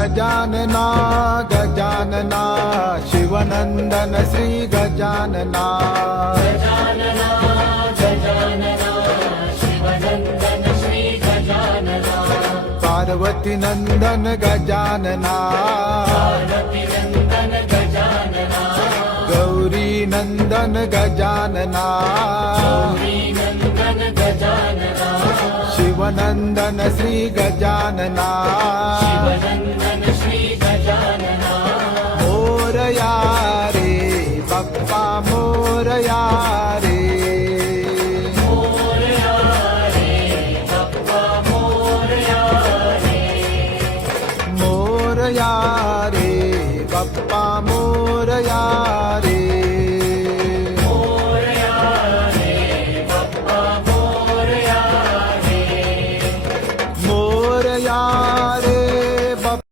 Gajanana Gajanana Shivnandan Shri Gajanana Gajanana Gajanana Shivnandan Shri Gajanana Parvati Nandan Gajanana Parvati Nandan Gajanana Gauri Nandan Gajanana Gauri Nandan Gajanana Shivnandan Shri Gajanana Shivnandan Shri Gajanana Morya रे Bappa Morya रे Morya रे Bappa Morya रे Morya रे Bappa Morya